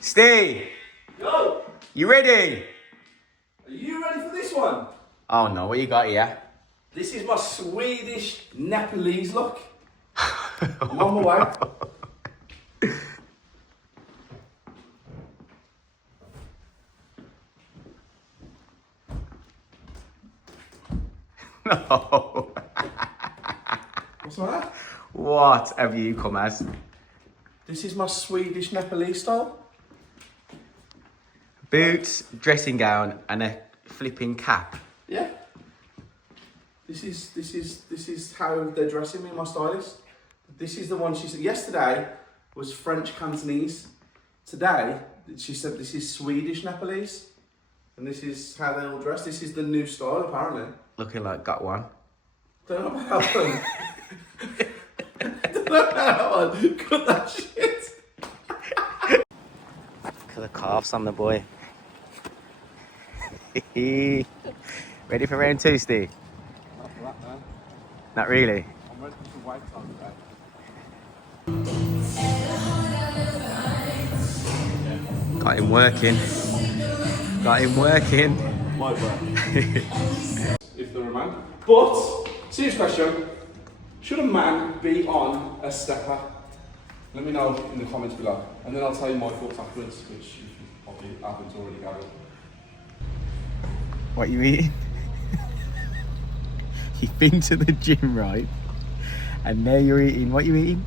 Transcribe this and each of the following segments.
Steve, Yo! you ready? Are you ready for this one? Oh no, what you got here? This is my Swedish Nepalese look. I'm on my way. No. What's the matter? What have you come as? This is my Swedish Nepalese style. Boots, dressing gown, and a flipping cap. Yeah. This is how they're dressing me, my stylist. This is the one she said yesterday was French Cantonese. Today she said this is Swedish Nepalese. And this is how they all dress. This is the new style apparently. Looking like got one. Don't know about that one. Don't know about that one. Cut that shit. For the calves on the boy. Ready for round two, Steve? Not for that, man. Not really. I'm ready for some white time today. Got him working. Got him working. Might work. If they're a man. But, serious question. Should a man be on a stepper? Let me know in the comments below. And then I'll tell you my thoughts afterwards, which you probably haven't already gathered. What you eating? You've been to the gym, right? And now you're eating, what you eating?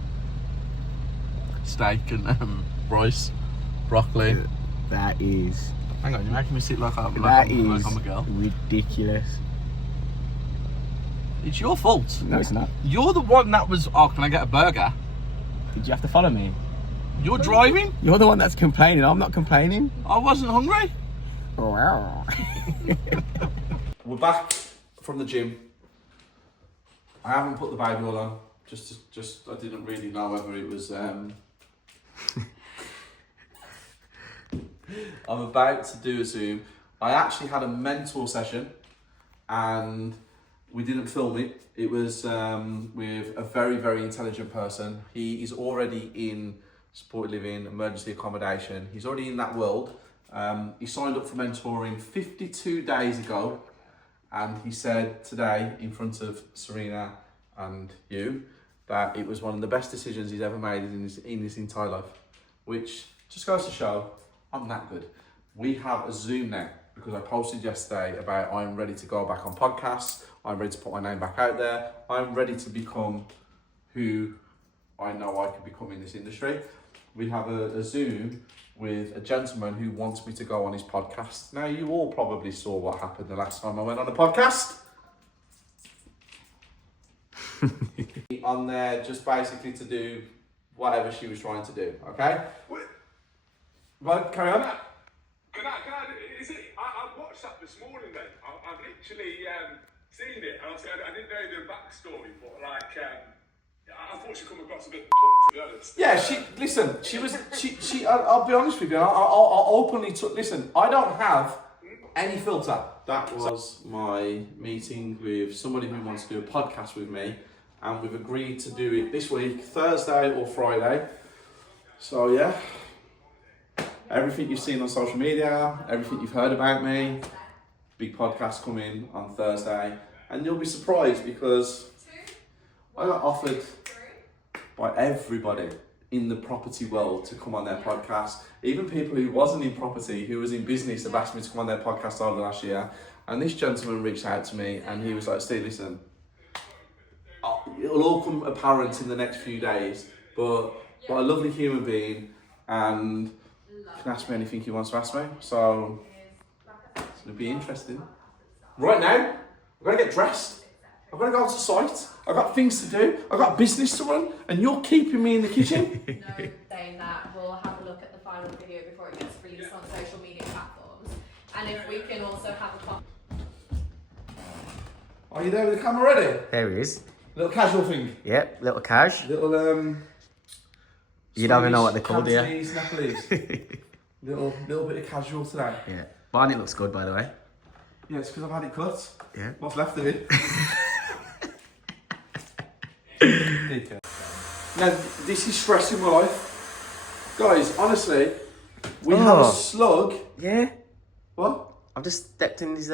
Steak and rice, broccoli. That is... Hang on, you're making me sit like I'm a girl. Ridiculous. It's your fault. No, it's not. You're the one that was, oh, can I get a burger? Did you have to follow me? You're driving? You're the one that's complaining. I'm not complaining. I wasn't hungry. We're back from the gym. I haven't put the baby oil on. Just I didn't really know whether it was. I'm about to do a Zoom. I actually had a mentor session, and we didn't film it. It was with a very, very intelligent person. He is already in supported living, emergency accommodation. He's already in that world. He signed up for mentoring 52 days ago, and he said today in front of Serena and you that it was one of the best decisions he's ever made in his entire life, which just goes to show I'm that good. We have a Zoom now because I posted yesterday about I'm ready to go back on podcasts, I'm ready to put my name back out there, I'm ready to become who I know I can become in this industry. We have a Zoom with a gentleman who wants me to go on his podcast. Now, you all probably saw what happened the last time I went on a podcast. On there, just basically to do whatever she was trying to do, okay? Right, carry on. Can I, I watched that this morning then. I've literally seen it, and I didn't know the backstory, but like, I thought she come across a bit to be honest. Yeah, I'll be honest with you, I'll openly listen, I don't have any filter. That was my meeting with somebody who wants to do a podcast with me, and we've agreed to do it this week, Thursday or Friday. So yeah, everything you've seen on social media, everything you've heard about me, big podcast coming on Thursday, and you'll be surprised because I got offered by everybody in the property world to come on their podcast. Even people who wasn't in property, who was in business, have asked me to come on their podcast over the last year. And this gentleman reached out to me and he was like, Steve, listen, it'll all come apparent in the next few days, but what a lovely human being, and you can ask me anything he wants to ask me. So it's gonna be interesting. Right now, I've got to get dressed. I've got to go to site. I've got things to do. I've got a business to run, and you're keeping me in the kitchen. No, saying that we'll have a look at the final video before it gets released on social media platforms, and if we can also have a Are you there with the camera ready? There he is. Little casual thing. Yep, little cash. Little You don't even know what they're called, do you? Cantonese, Nepalese. little bit of casual today. Yeah. Barney looks good, by the way. Yeah, it's because I've had it cut. Yeah. What's left of it? Now, this is stressing my life. Guys, honestly, We have a slug. Yeah. What? I've just stepped in his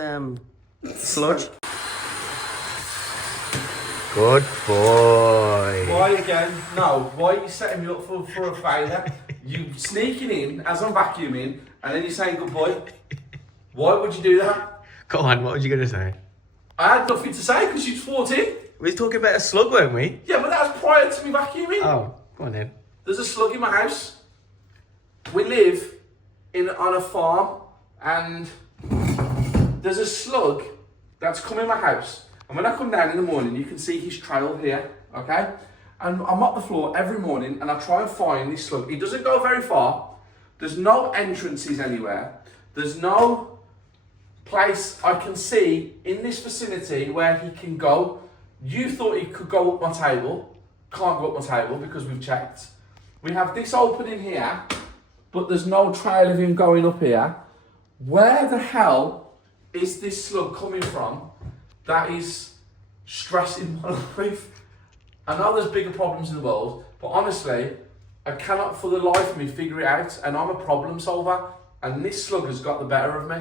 sludge. Good boy. Why again? No. Why are you setting me up for a failure? You sneaking in as I'm vacuuming, and then you're saying good boy. Why would you do that? Go on, what were you going to say? I had nothing to say because you fought in. We was talking about a slug, weren't we? Yeah, but that was prior to me vacuuming. Oh, go on then. There's a slug in my house. We live on a farm, and there's a slug that's come in my house. And when I come down in the morning, you can see his trail here, okay? And I mop the floor every morning, and I try and find this slug. He doesn't go very far. There's no entrances anywhere. There's no place I can see in this vicinity where he can go. You thought he could go up my table. Can't go up my table because we've checked. We have this opening here, but there's no trail of him going up here. Where the hell is this slug coming from that is stressing my life? I know there's bigger problems in the world, but honestly, I cannot for the life of me figure it out, and I'm a problem solver, and this slug has got the better of me.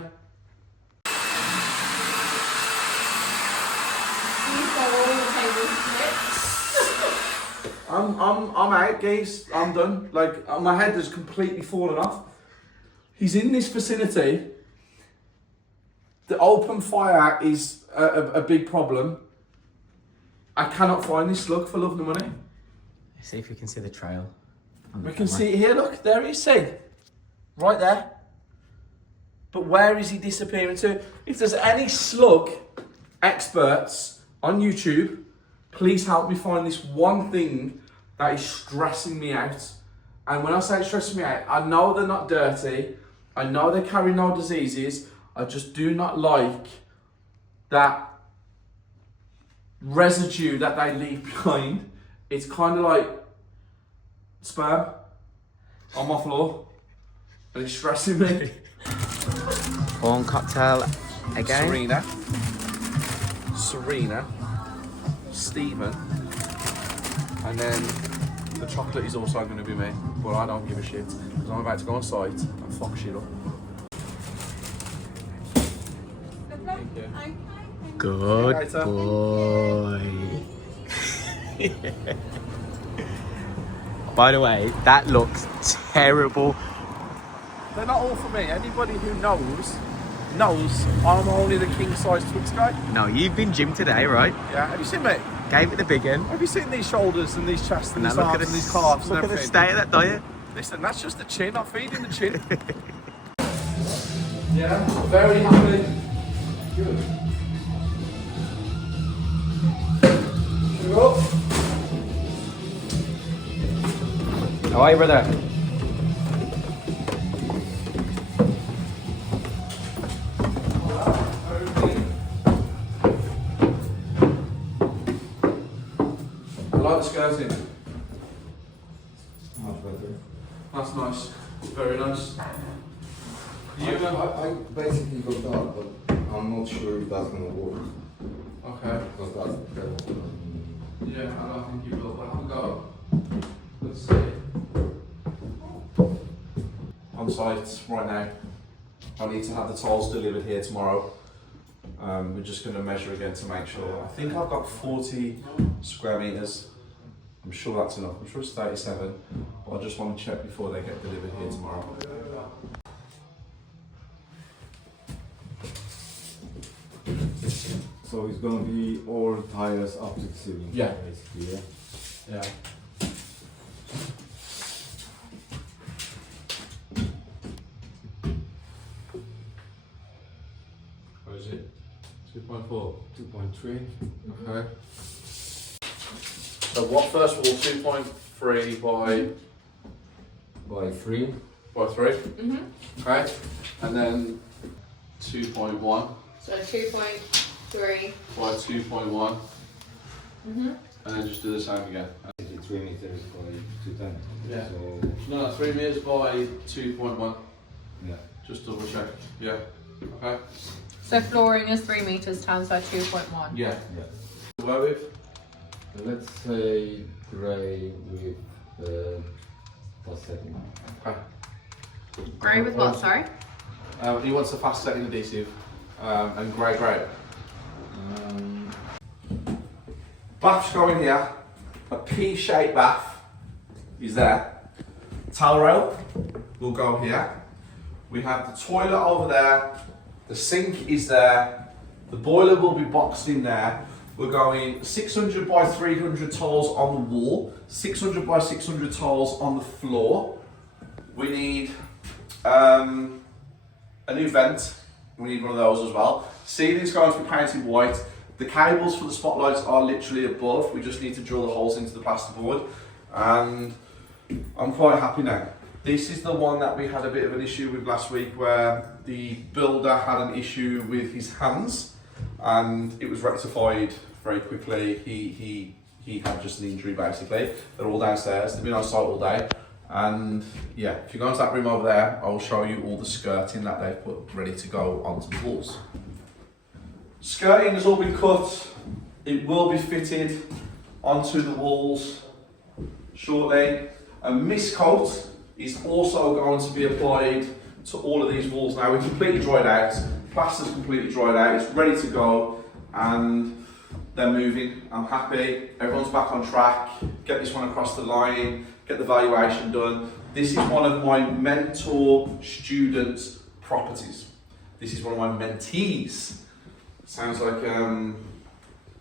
I'm out, guys. I'm done. Like, my head has completely fallen off. He's in this vicinity. The open fire is a big problem. I cannot find this slug for love nor money. See if we can see the trail. We can see it here, look, there he is, see? Right there. But where is he disappearing to? If there's any slug experts on YouTube, please help me find this one thing that is stressing me out. And when I say stressing me out, I know they're not dirty. I know they carry no diseases. I just do not like that residue that they leave behind. It's kind of like sperm on my floor, and it's stressing me. Corn cocktail again. Serena, Stephen, and then the chocolate is also going to be me, but I don't give a shit because I'm about to go on site and fuck shit up. Thank you. Good See you later. boy. By the way, that looks terrible. They're not all for me. Anybody who knows I'm only the king size Twix guy. No, you've been gym today, right? Yeah, have you seen me? Gave it the big one. Have you seen these shoulders and these chests and Now these look arms at and these calves look and at the everything? state of that diet. Listen, that's just the chin. I'm feeding the chin. Yeah, very happy. Good. Go. How are you, brother? I like the skirting. Much better. That's nice. Very nice. You, I basically got that, but I'm not sure if that's gonna work. okay. Because that's the Yeah, I don't think you will, but have a go. Let's see. On site right now. I need to have the tiles delivered here tomorrow. We're just going to measure again to make sure. I think I've got 40 square meters. I'm sure that's enough. I'm sure it's 37, but I just want to check before they get delivered here tomorrow. So it's gonna be all tires up to the ceiling. Yeah. Basically, yeah. Yeah. Where is it? 2.4. 2.3. Okay. So what first of all, 2.3 By 3. by 3? Mhm. Okay. And then 2.1 So 2.3. by 2.1. Mhm. And then just do the same again. 3 meters by 210. Yeah. So, No, 3 meters by 2.1. yeah. Just double check. Yeah. Okay. So flooring is 3 meters times by 2.1. Yeah. Yeah. Where with? Let's say grey with plus setting. Okay. Grey with what, sorry? He wants a fast setting adhesive and grey. Bath's going here. A P-shaped bath is there. Towel rail will go here. We have the toilet over there. The sink is there. The boiler will be boxed in there. We're going 600 by 300 tiles on the wall, 600 by 600 tiles on the floor. We need a new vent. We need one of those as well. Ceiling's going to be painted white. The cables for the spotlights are literally above. We just need to drill the holes into the plasterboard. And I'm quite happy now. This is the one that we had a bit of an issue with last week, where the builder had an issue with his hands, and it was rectified very quickly. He had just an injury basically. They're all downstairs. They've been on site all day. And yeah, if you go into that room over there, I'll show you all the skirting that they've put ready to go onto the walls. Skirting has all been cut. It will be fitted onto the walls shortly. A mist coat is also going to be applied to all of these walls now. We're completely dried out. Plaster's completely dried out. It's ready to go, and they're moving. I'm happy. Everyone's back on track. Get this one across the line. Get the valuation done. This is one of my mentor students' properties. This is one of my mentees. Sounds like I'm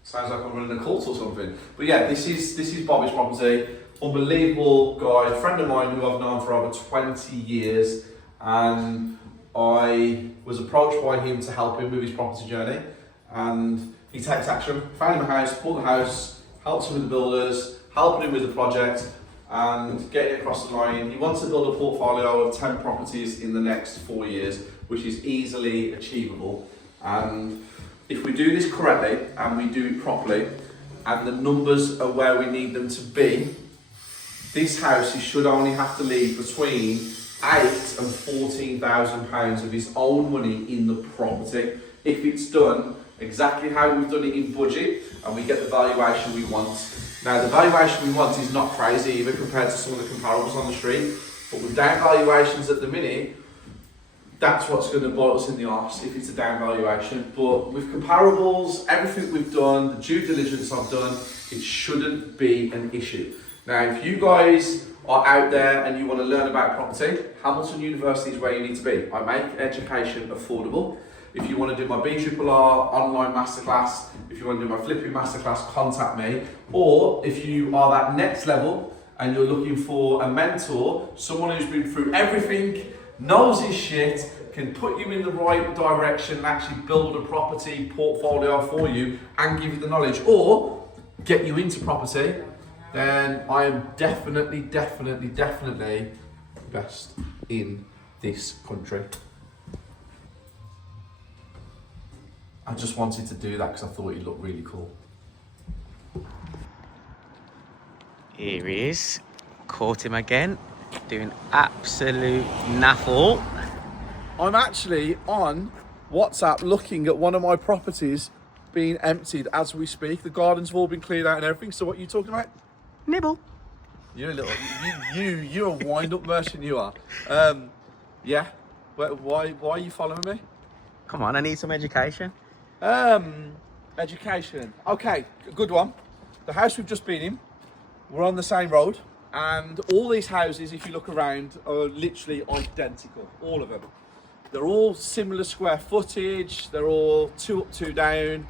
running a cult or something. But yeah, this is Bobby's property. Unbelievable guy, friend of mine who I've known for over 20 years, and I was approached by him to help him with his property journey, and he takes action. Found him a house, bought the house, helped him with the builders, helping him with the project, and getting it across the line. He wants to build a portfolio of 10 properties in the next 4 years, which is easily achievable. And if we do this correctly and we do it properly, and the numbers are where we need them to be, this house, he should only have to leave between £8,000 and £14,000 of his own money in the property. If it's done exactly how we've done it in budget, and we get the valuation we want. Now, the valuation we want is not crazy either compared to some of the comparables on the street, but with down valuations at the minute, that's what's going to bite us in the arse if it's a down valuation. But with comparables, everything we've done, the due diligence I've done, it shouldn't be an issue. Now, if you guys are out there and you want to learn about property, Hamilton University is where you need to be. I make education affordable. If you want to do my BRRR online masterclass, if you want to do my flipping masterclass, contact me. Or if you are that next level and you're looking for a mentor, someone who's been through everything, knows his shit, can put you in the right direction and actually build a property portfolio for you and give you the knowledge, or get you into property, then I am definitely best in this country. I just wanted to do that because I thought he looked really cool. Here he is. Caught him again, doing absolute naffle. I'm actually on WhatsApp looking at one of my properties being emptied as we speak. The gardens have all been cleared out and everything. So what are you talking about? Nibble. You're a little, you're a wind-up merchant, you are. Yeah. Why are you following me? Come on, I need some education. Education. Okay, good one. The house we've just been in, we're on the same road, and all these houses, if you look around, are literally identical. All of them. They're all similar square footage. They're all 2 up, 2 down,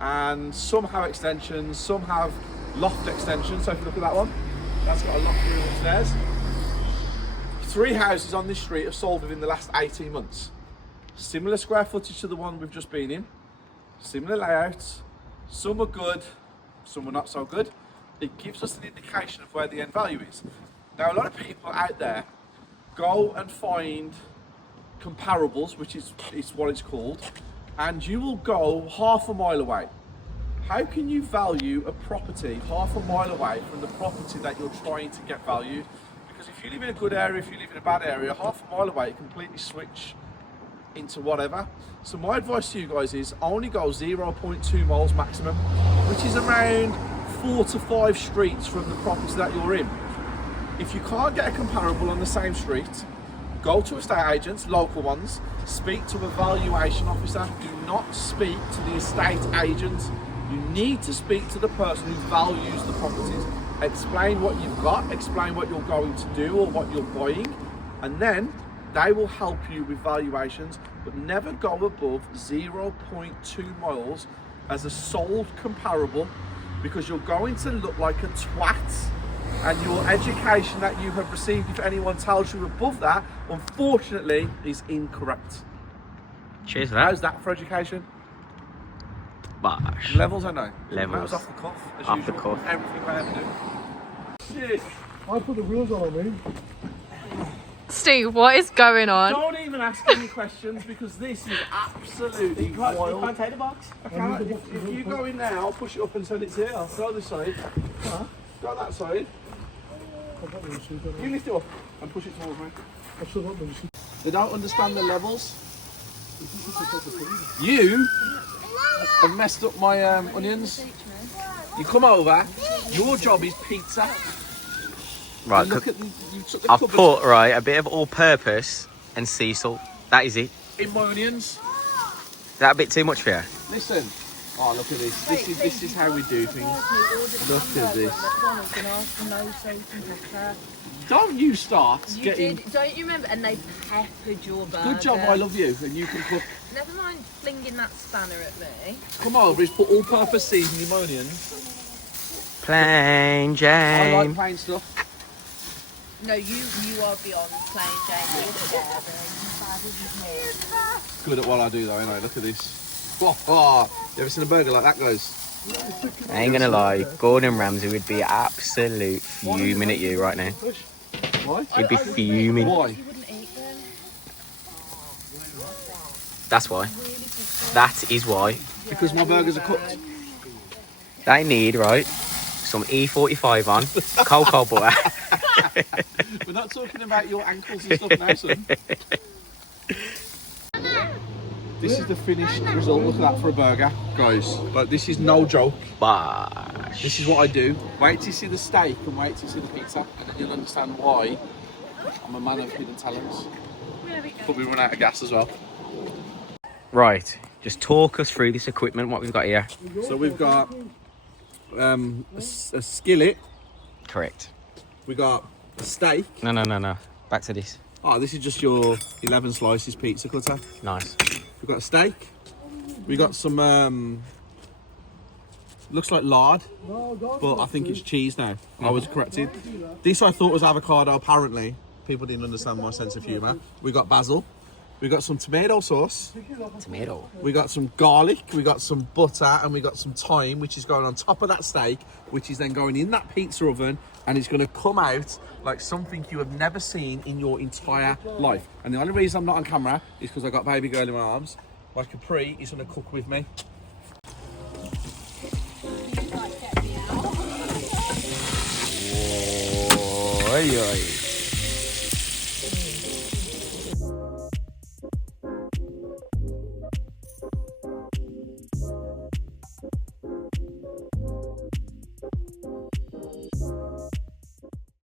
and some have extensions, some have loft extensions. So if you look at that one, that's got a loft room upstairs. 3 houses on this street have sold within the last 18 months. Similar square footage to the one we've just been in. Similar layouts. Some are good, some are not so good. It gives us an indication of where the end value is. Now, a lot of people out there go and find comparables, which is what it's called, and you will go half a mile away. How can you value a property half a mile away from the property that you're trying to get valued? Because if you live in a good area, if you live in a bad area, half a mile away, it completely switch into whatever. So my advice to you guys is only go 0.2 miles maximum, which is around 4 to 5 streets from the property that you're in. If you can't get a comparable on the same street, Go to estate agents, local ones, speak to a valuation officer. Do not speak to the estate agent. You need to speak to the person who values the properties. Explain what you've got, explain what you're going to do or what you're buying, and then they will help you with valuations, but never go above 0.2 miles as a sold comparable, because you're going to look like a twat, and your education that you have received, if anyone tells you above that, unfortunately is incorrect. Cheers for that. How's that for education? Bosh. Levels, I know. Levels. That was off the cuff, as Off usual. the cuff. Everything I ever do. Shit. I put the wheels on me. Steve, what is going on? Don't even ask any questions, because this is absolutely wild. You can't take the box. I can't. If you go in now, I'll push it up and send it to you. I'll go this side. Go that side. You lift it up and push it towards me. I've still got them. They don't understand the levels. You have messed up my onions. You come over. Your job is pizza. Right, And look at the, you took the I've cupboard put right a bit of all-purpose and sea salt. That is it. in my onions. Is that a bit too much for you? Listen. Oh, look at this. This is how we do things. Look at this. Don't you start You getting. did, don't you remember? And they peppered your burger. Good job, I love you, and you can cook. Never mind flinging that spanner at me. Come over, he's put all-purpose seasoning in my onions. Plain I like Jane. plain stuff. No, you are beyond plain Jane. Good at what I do though, ain't I? Look at this. Oh, you ever seen a burger like that, guys? I ain't gonna lie, Gordon Ramsay would be absolute fuming at you right now. Why? He'd be fuming. Why? You wouldn't eat them. That's why. That is why. Because my burgers are cooked. They need, right, some E45 on, cold butter. We're not talking about your ankles and stuff now, son. This is the finished result. Look at that for a burger, guys. Like, this is no joke. Bosh. This is what I do. Wait till you see the steak and wait till you see the pizza, and then you'll understand why I'm a man of hidden talents. But we run out of gas as well. Right, just talk us through this equipment, what we've got here. So we've got a skillet. Correct. We got a steak. No. Back to this. Oh, this is just your 11 slices pizza cutter. Nice. We've got a steak. We got some, looks like lard, but I think it's cheese now. I was corrected. This I thought was avocado, apparently. People didn't understand my sense of humour. We got basil. We got some tomato sauce. Tomato. We got some garlic. We got some butter, and we got some thyme, which is going on top of that steak, which is then going in that pizza oven, and it's going to come out like something you have never seen in your entire life. And the only reason I'm not on camera is because I got baby girl in my arms. My Capri is going to cook with me. Oi, oi.